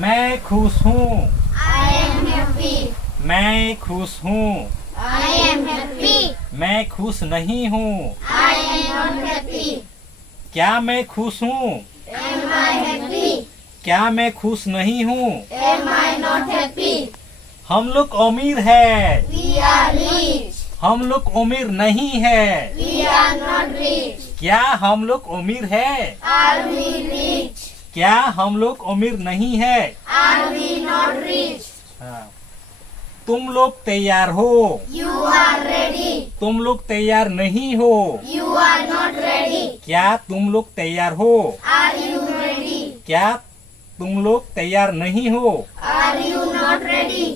मैं खुश हूँ। I am happy. मैं खुश हूँ। I am happy. मैं खुश नहीं हूँ। I am not happy. क्या मैं खुश हूँ? Am I happy? क्या मैं खुश नहीं हूँ? Am I not happy? हम लोग अमीर है। We are rich. हम लोग अमीर नहीं है। We are not rich. क्या हम लोग अमीर है? Are we rich? क्या हम लोग अमीर नहीं है? Are we not rich? हाँ। तुम लोग तैयार हो। You are ready. तुम लोग तैयार नहीं हो। You are not ready. क्या तुम लोग तैयार हो? Are you ready? क्या तुम लोग तैयार नहीं हो? Are you not ready?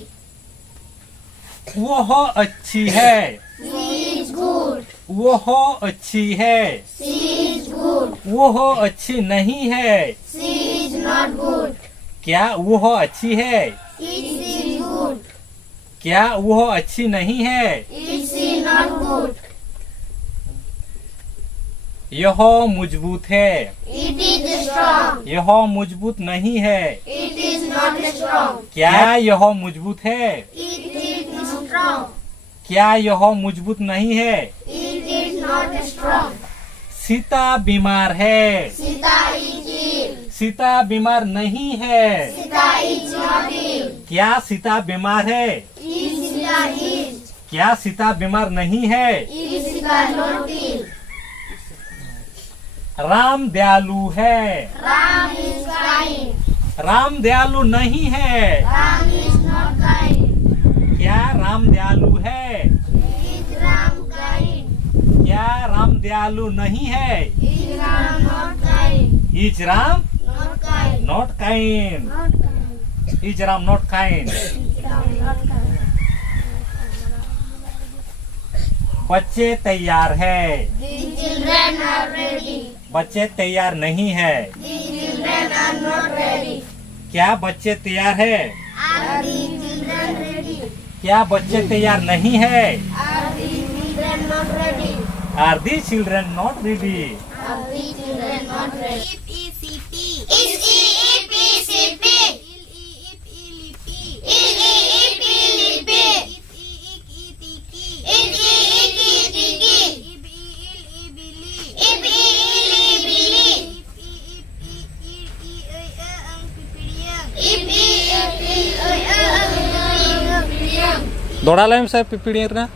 वह अच्छी है। She is good. वह अच्छी है। She is good. वह अच्छी नहीं है। She is not good. क्या वह अच्छी है? Is she good? क्या वह अच्छी नहीं है? Is she not good? यह मजबूत है। It is strong. यह मजबूत नहीं है। It is not strong. क्या यह मजबूत है? It is strong. क्या यह मजबूत नहीं है? It is not strong. Sita बीमार है। Sita is ill. सीता बीमार नहीं है। Sita is not ill. क्या सीता बीमार है? Is Sita is? क्या सीता बीमार नहीं है? Is Sita not ill? Ram दयालु है। Ram is kind. राम दयालु नहीं है। Ram is not kind. क्या राम दयालु है? Is Ram kind? क्या राम दयालु नहीं है? Is Ram not kind? Is Ram Not kind. Not kind. Not kind. Is Ram not kind. Is Ram not kind? बच्चे तैयार है। The children are ready. बच्चे तैयार नहीं है। The children are not ready. क्या बच्चे तैयार है? Are the children ready? क्या बच्चे तैयार नहीं है? Are the children not ready? Are the children not ready? Are the children not ready? दौड़ा लाइम साहब पिपीड़ी ना